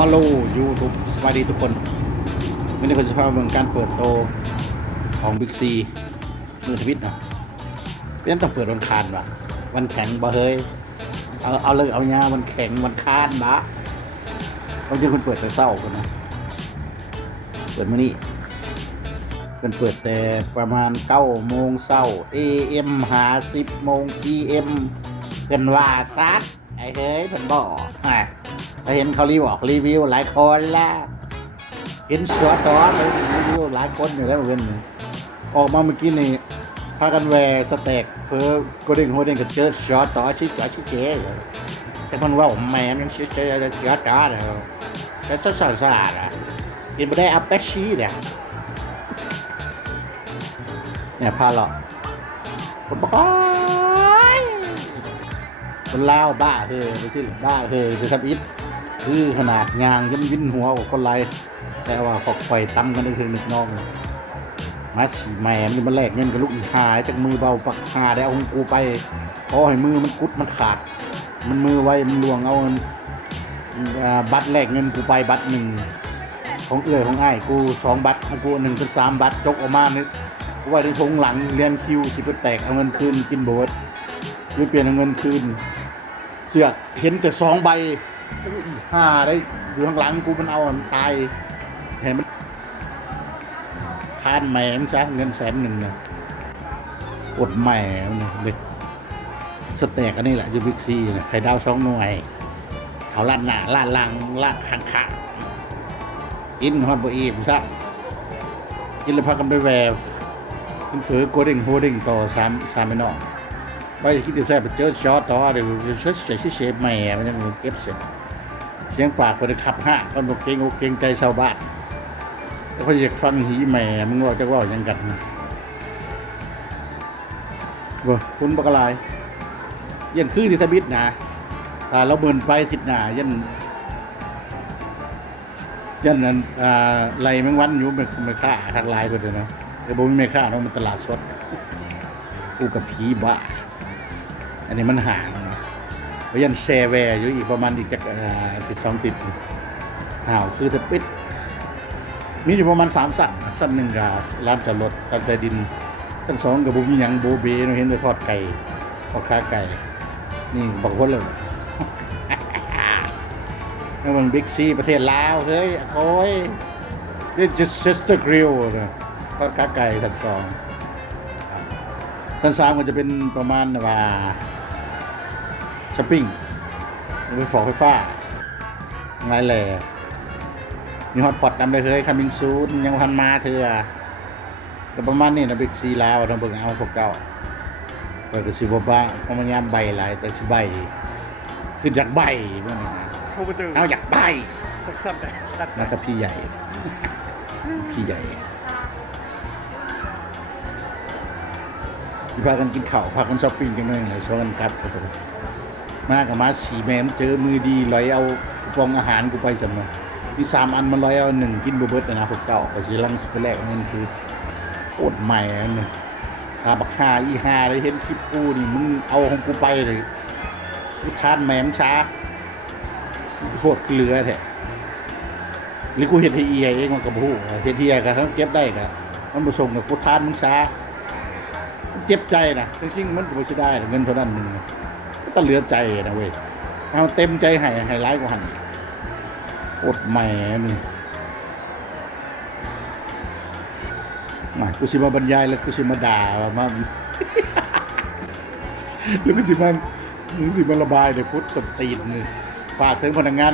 ฮัลโหลยูทูบสวัสดีทุกคนวันนี้คนจะพามาเมืองการเปิดโตของบิ๊กซีมือทวิตนะเรื่องต้องเปิดวันคานวะวันแข็งบ่เฮ้ยเอาเอาเลยเอาเนี่ยวันแข็งวันคานบะเขาจะคนเปิดแต่เศร้ากันนะเปิดมานี่เป็นเปิดแต่ประมาณเก้าโมงเศร้า AM หาสิบโมง PM เป็นว่าซัดไอ้เฮ้ยเพิ่นบอกฮะ เราเห็นเขารีบอกรีวิวหลายคนแล้วเห็นเสือต่อเลยรีวิวหลายคนอยู่แล้วเหมือนกันออกมาเมื่อกี้นี่พากันแวร์สเต็กเฟอร์โกลเด้นโฮเด้นกับเจอเสือต่อชิจ่อชิเจ๊เลยแต่มันว่าผมแม่มันชิเจ๊เสือต่อเลยใช้ซอสซาดอะกินไม่ได้อัปเปชี่เนี่ยเนี่ยพาหรอกคนบอกว่าคนลาวบ้าเธอไม่ใช่บ้าเธอจะทำอิฐ คือขนาดยางยันวินหัวของคนไรแต่ว่าพอคอยตั้มกันได้คือนึกน้องมาสีแหมมันมาแลกเงินกับลูกอีหายจากมือเบาปักหาได้เอาของกูไปขอให้มือมันกุดมันขาด มันมือไวมันลวงเอาบัตรแลกเงินกูไปบัตรหนึ่งของเอื้อยของไอ้ายกูสองบัตรกูหนึ่งเป็นสามบัตรจกออกมาเนี่ยกูไว้ในทงหลังเรียนคิวสิบแตกเอาเงินคืนกินโบสหรือเปลี่ยนเอาเงินคืน เสือกเห็นแต่สองใบ อีห้าได้อยู่ข้างหลังกูมันเอามันตายเห็นมันทานแหมมซะเงินแสนหนึ่งนะอดแหมมเด็กสเต็กอันนี้แหละยูบิกซีนะไข่ดาวสองหน่วย เขาลาดหน้าลาดลังลาดข้างขากินฮอตบอีมซะกินแล้วพักกันไปแววกินเฟือโกดิ้งโฮดิ้งต่อสามสามไม่นอก ไปคิดดูแซ่บไปเจอช็อตต่อเดี๋ยวจะเชิดเฉยเฉยแหม่มันยังเก็บเสร็จ เสียงปากคนขับห้างคนบอเกรงอเกรงใจชาวบ้านแล้วเขาอยากฟังหีแหม่มึงว่าจะว่าอย่างกันเว้ยคุณบักอะไรยันคือที่ทบิดนะอ่าเราเบินไปทิศหนายันยันนั้นอ่าไหลแมงวันอยู่ไม่ไม่ฆ่าทางลายไปเลยนะแต่บ่มีไม่ฆ่าต้องมันตลาดสดกูกับผีบ้า อันนี้มันห่างเพราะยันแชร์แวร์อยู่อีกประมาณอีกจากติดสองติดห่าวคือจะปิดมีอยู่ประมาณสามสั่นสั่นหนึ่งกับร้านจอดรถตันแต่ดินสั่นสองกับบุมีหยังโบเบเราเห็นแต่ทอดไก่ทอดขาไก่ นี่บอกคนเลยนี่มันบิ๊กซีประเทศลาว เฮ้ยโอ้ยนี่ just sister grill นะทอดขาไก่สั่นสองสั่นสามก็จะเป็นประมาณว่า ช้อปปิ้งไปฝอกไฟฟ้าไงแหล่มีฮอตพอตนำเลยเฮ้ยคัมมิงซูนยังบ่ทันมาเธอก็ประมาณนี้นะบิ๊กซีลาวทำเบิ่งเอาพวกเก่าเปิดกระสิบบ้าเพราะมันยามใบหลายแต่สิใบคืออยากใบพวกนี้นะโทรมาเจอเอาอยากใบสักสั้นแต่สั้นน่าจะพี่ใหญ่ พี่ใหญ่ที่พากันกินข้าวพากันช้อปปิ้งกันหน่อยเลยชวนครับก็ส มากับมาสีแมมเจอมือดีลอยเอาฟองอาหารกูไปสำเนามีสามอันมันลอยเอาหนึ่งกินบเบิร์ดนะพวกเก่าก็สีลังสไปแรกมันคือโคตรใหม่อันนึงหาบักฮาอีฮาได้เห็นคลิปกูนี่มึงเอาของกูไปเลยกูทานแหมมช้าโคตรเหลือแท้หรือกูเห็นให้เอียเองมันกับผู้เห็นเอียกับเขาเก็บได้กับมันมาส่งกับกูทานมึงซาเจ็บใจนะจริงๆมันก็ไม่ใช่ได้เงินเท่านั้นมึง ก็ต้องเหลือใจนะเว้ยเอาเต็มใจให้ให้ร้ายกว่าหันอีกโคตรแหม่มึงมากูสิมาบรรยายแล้วกูสิมาด่ามาแล้วกูสิมามึงสิมาระบายในฟุตสตรีนฝากถึงพนักงาน